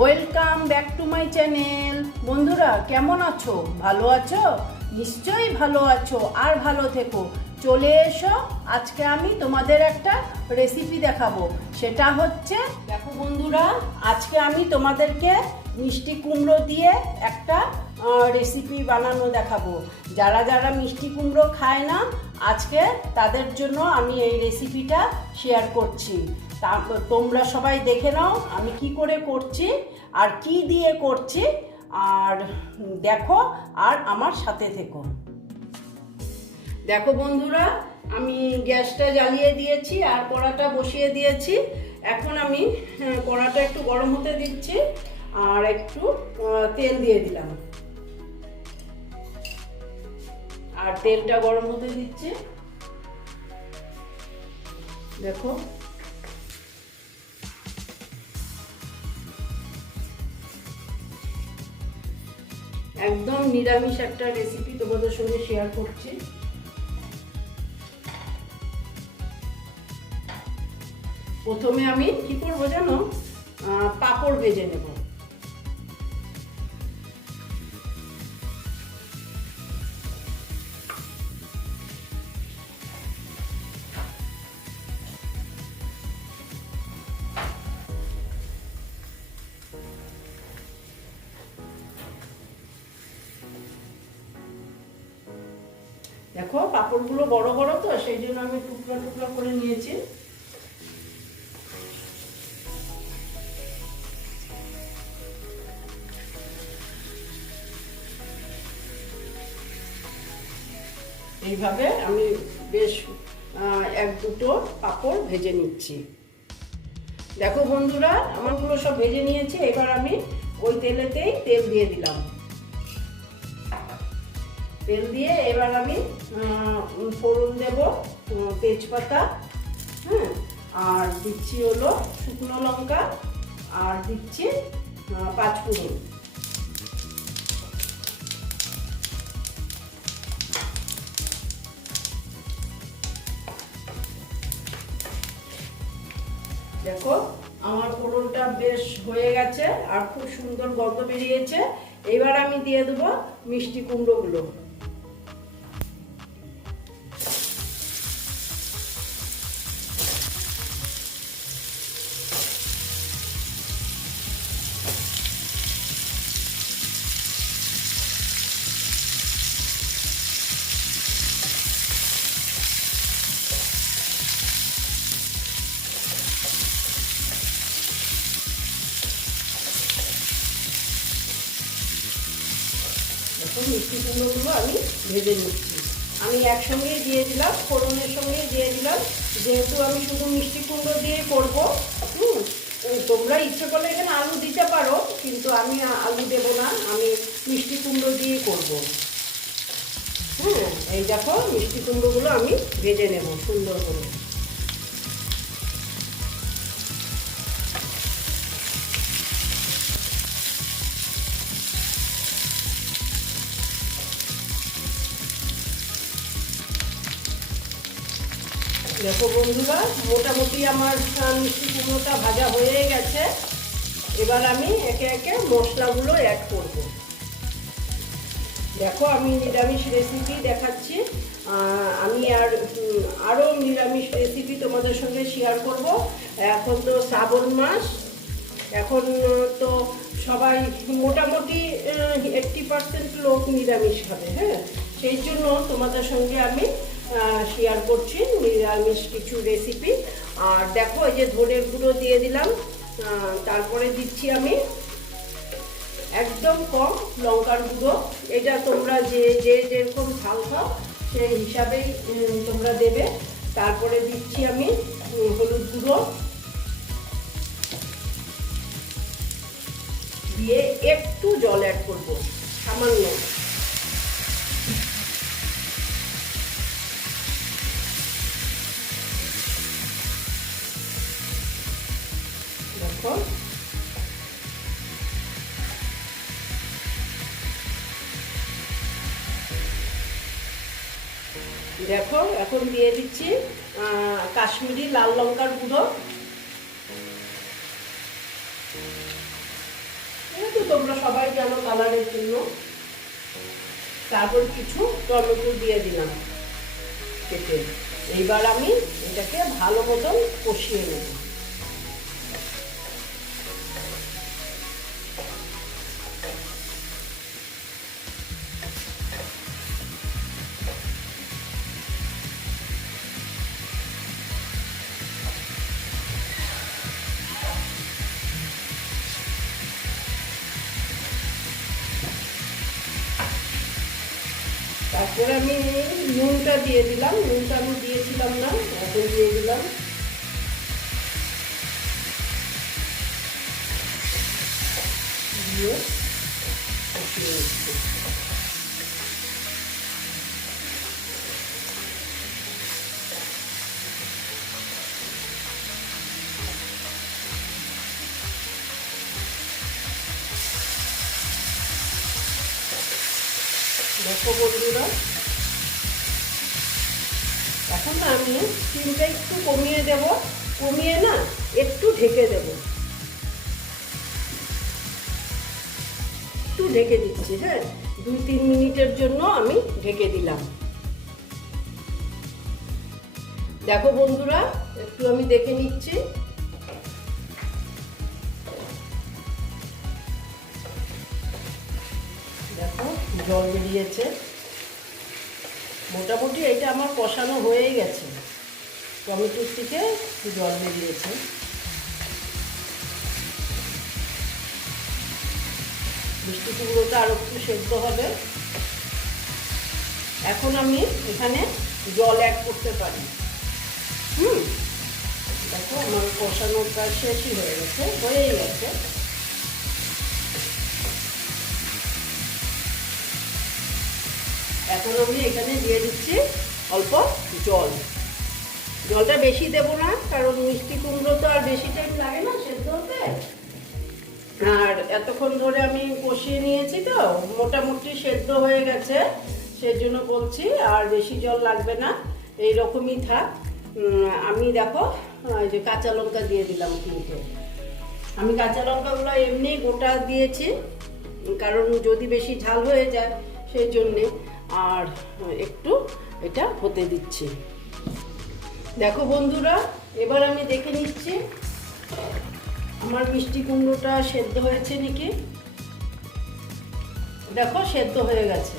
Welcome back to my channel বন্ধুরা, কেমন আছো? ভালো আছো? নিশ্চয়ই ভালো আছো আর ভালো থেকো। চলে এসো, আজকে আমি তোমাদের একটা রেসিপি দেখাবো। সেটা হচ্ছে, দেখো বন্ধুরা, আজকে আমি তোমাদেরকে মিষ্টি কুমড়ো দিয়ে একটা রেসিপি বানানো দেখাবো। যারা যারা মিষ্টি কুমড়ো খায় না, আজকে তাদের জন্য আমি এই রেসিপিটা শেয়ার করছি। তা তোমরা সবাই দেখে নাও আমি কি করে করছি আর কি দিয়ে করছি। আর দেখো, আর আমার সাথে থেকো। দেখো বন্ধুরা, আমি গ্যাসটা জ্বালিয়ে দিয়েছি আর কড়াটা বসিয়ে দিয়েছি। এখন আমি কড়াটা একটু গরম হতে দিচ্ছি আর একটু তেল দিয়ে দিলাম। আর তেলটা গরম হতে দিচ্ছি। দেখো। একদম নিরামিষ একটা রেসিপি তোমাদের সঙ্গে শেয়ার করছি। প্রথমে আমি কি করব জানো? পাঁপড় ভেজে নেব। দেখো পাঁপড়গুলো বড় বড় তো, সেই জন্য আমি টুকরা টুকরা করে নিয়েছি। এইভাবে আমি বেশ এক দুটো পাঁপড় ভেজে নিচ্ছি। দেখো বন্ধুরা, আমারগুলো সব ভেজে নিয়েছি, এবার আমি ওই তেলেতেই তেল দিয়ে দিলাম। তেল দিয়ে এবার আমি ফোড়ন দেব তেজপাতা হ্যাঁ আর দিচ্ছি হলো শুকনো লঙ্কা, আর দিচ্ছি পাঁচফোড়ন। দেখো, আমার ফোড়নটা বেশ হয়ে গেছে, আর খুব সুন্দর গন্ধ বেরিয়েছে। এবার আমি দিয়ে দেবো মিষ্টি কুমড়োগুলো। মিষ্টি কুমড়োগুলো আমি ভেজে নিচ্ছি। আমি একসঙ্গেই দিয়ে দিলাম, ফোড়নের সঙ্গে দিয়ে দিলাম। যেহেতু আমি শুধু মিষ্টি কুমড়ো দিয়ে করব, হুম তোমরা ইচ্ছে করলে এখানে আলু দিতে পারো, কিন্তু আমি আলু দেবো না, আমি মিষ্টি কুমড়ো দিয়ে করব। হ্যাঁ এই দেখো, মিষ্টি কুমড়োগুলো আমি ভেজে নেব সুন্দর করে। দেখো বন্ধুরা, মোটামুটি আমার মিষ্টি কুমড়োটা ভাজা হয়ে গেছে। এবার আমি একে একে মশলাগুলো অ্যাড করব। দেখো আমি নিরামিষ রেসিপি দেখাচ্ছি। আমি আর আরও নিরামিষ রেসিপি তোমাদের সঙ্গে শেয়ার করব। এখন তো শ্রাবণ মাস, এখন তো সবাই মোটামুটি এইট্টি পার্সেন্ট লোক নিরামিষ খাবে হ্যাঁ? সেই জন্য তোমাদের সঙ্গে আমি শেয়ার করছি, নিরামিষ কিছু রেসিপি আর দেখো, এই যে ধনের গুঁড়ো দিয়ে দিলাম। তারপরে দিচ্ছি আমি একদম কম লঙ্কার গুঁড়ো। এটা তোমরা যে যে যেরকম ঝাল খাও সেই হিসাবেই তোমরা দেবে। তারপরে দিচ্ছি আমি হলুদ গুঁড়ো। দিয়ে একটু জল অ্যাড করব, সামান্য। দেখো, এখন দিয়ে দিচ্ছি কাশ্মীরি লাল লঙ্কার গুঁড়ো। তো তোমরা সবাই জানো কালারের জন্য। তারপর কিছু টমেটো দিয়ে দিলাম কেটে। এইবার আমি এটাকে ভালো মতন কষিয়ে নেব। তারপরে আমি নুনটা দিয়ে দিলাম। নুনটা আমি দিয়েছিলাম না এখন দিয়ে দিলাম। দিয়ে দেখো বন্ধুরা এখন আমি স্টিমটা একটু কমিয়ে দেব। কমিয়ে না একটু ঢেকে দেব। একটু ঢেকে দিচ্ছি হ্যাঁ? দুই তিন মিনিটের জন্য আমি ঢেকে দিলাম। দেখো বন্ধুরা, একটু আমি দেখে নিচ্ছি। জল বেরিয়েছে। মোটামুটি এটা আমার কষানো হয়েই গেছে। টমেটোর থেকে জল বেরিয়েছে। মিষ্টি কুমড়োটা আরও একটু সেদ্ধ হবে। এখন আমি এখানে জল অ্যাড করতে পারি। হুম? দেখো আমার কষানোটা শেষই হয়ে গেছে, হয়েই গেছে। এখন আমি এখানে দিয়ে দিচ্ছি অল্প জল। জলটা বেশি দেবো না, কারণ মিষ্টি কুমড়ো তো আর বেশি টাইম লাগে না সেদ্ধ হতে আর এতক্ষণ ধরে আমি কষিয়ে নিয়েছি তো, মোটামুটি সেদ্ধ হয়ে গেছে সেই জন্য বলছি আর বেশি জল লাগবে না এই রকমই থাক আমি দেখো এই যে কাঁচা লঙ্কা দিয়ে দিলাম তিনটে। আমি কাঁচা লঙ্কাগুলো এমনি গোটা দিয়েছি, কারণ যদি বেশি ঝাল হয়ে যায়, সেই জন্যে। আর একটু এটা হতে দিচ্ছি। দেখো বন্ধুরা, এবার আমি দেখে নিচ্ছি, আমার মিষ্টি কুমড়োটা সেদ্ধ হয়েছে নাকি? দেখো, সেদ্ধ হয়ে গেছে।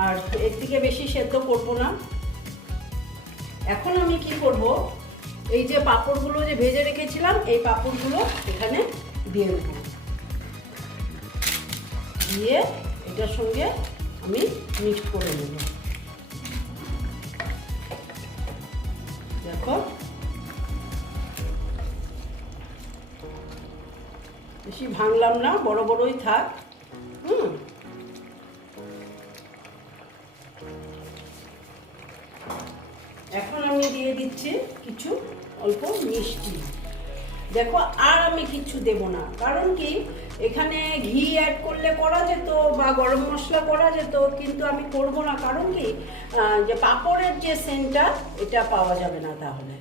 আর এর থেকে বেশি সেদ্ধ করব না। এখন আমি কি করব, এই যে পাঁপড়গুলো যে ভেজে রেখেছিলাম, এই পাঁপড়গুলো এখানে দিয়ে দেবো। দিয়ে এটার সঙ্গে আমি মিক্সড করে নেব। দেখো। বেশি ভাঙলাম না, বড় বড়ই থাক। হুম। এখন আমি দিয়ে দিচ্ছি কিছু অল্প মিষ্টি। দেখো আর আমি কিছু দেব না, কারণ কি এখানে ঘি অ্যাড করলে করা যেত বা গরম মশলা করা যেত, কিন্তু আমি করব না। কারণ কি? যে পাঁপড়ের যে সেন্টটা এটা পাওয়া যাবে না তাহলে।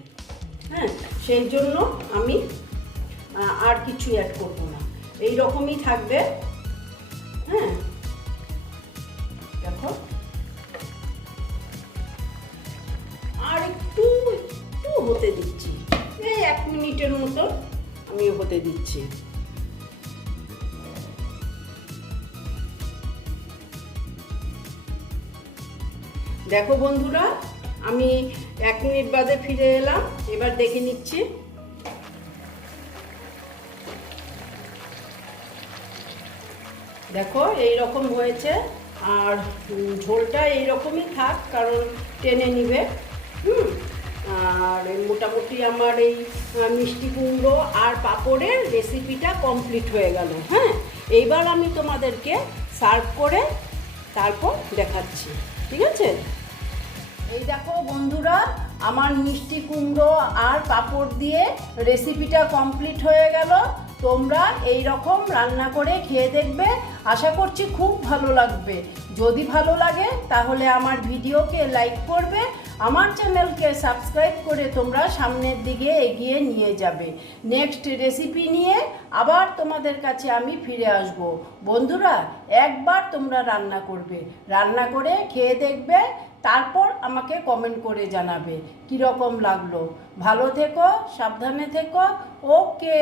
হ্যাঁ? সেই জন্য আমি আর কিছু অ্যাড করব না। এই রকমই থাকবে। হ্যাঁ? দেখো। আর একটু একটু হতে দিচ্ছি। এই এক মিনিটের মতো আমি হতে দিচ্ছি। দেখো বন্ধুরা, আমি এক মিনিট বাদে ফিরে এলাম, এবার দেখে নিচ্ছি। দেখো এই রকম হয়েছে, আর ঝোলটা এই রকমই থাক, কারণ টেনে নিবে। হুম, আর মোটামুটি আমার এই মিষ্টি কুমড়ো আর পাঁপড়ের রেসিপিটা কমপ্লিট হয়ে গেল হ্যাঁ? এইবার আমি তোমাদেরকে সার্ভ করে তারপর দেখাচ্ছি, ঠিক আছে? আমার মিষ্টি কুমড়ো আর পাঁপড় দিয়ে রেসিপিটা কমপ্লিট হয়ে গেল। তোমরা এই রকম রান্না করে খেয়ে দেখবে। আশা করছি খুব ভালো লাগবে। যদি ভালো লাগে, তাহলে আমার ভিডিওকে লাইক করবে। আমার চ্যানেলকে সাবস্ক্রাইব করে তোমরা সামনের দিকে এগিয়ে নিয়ে যাবে। নেক্সট রেসিপি নিয়ে আবার তোমাদের কাছে আমি ফিরে আসব। বন্ধুরা, একবার তোমরা রান্না করবে। রান্না করে খেয়ে দেখবে। তারপর আমাকে কমেন্ট করে জানাবে কীরকম লাগল? ভালো থেকো সাবধানে থেকো ওকে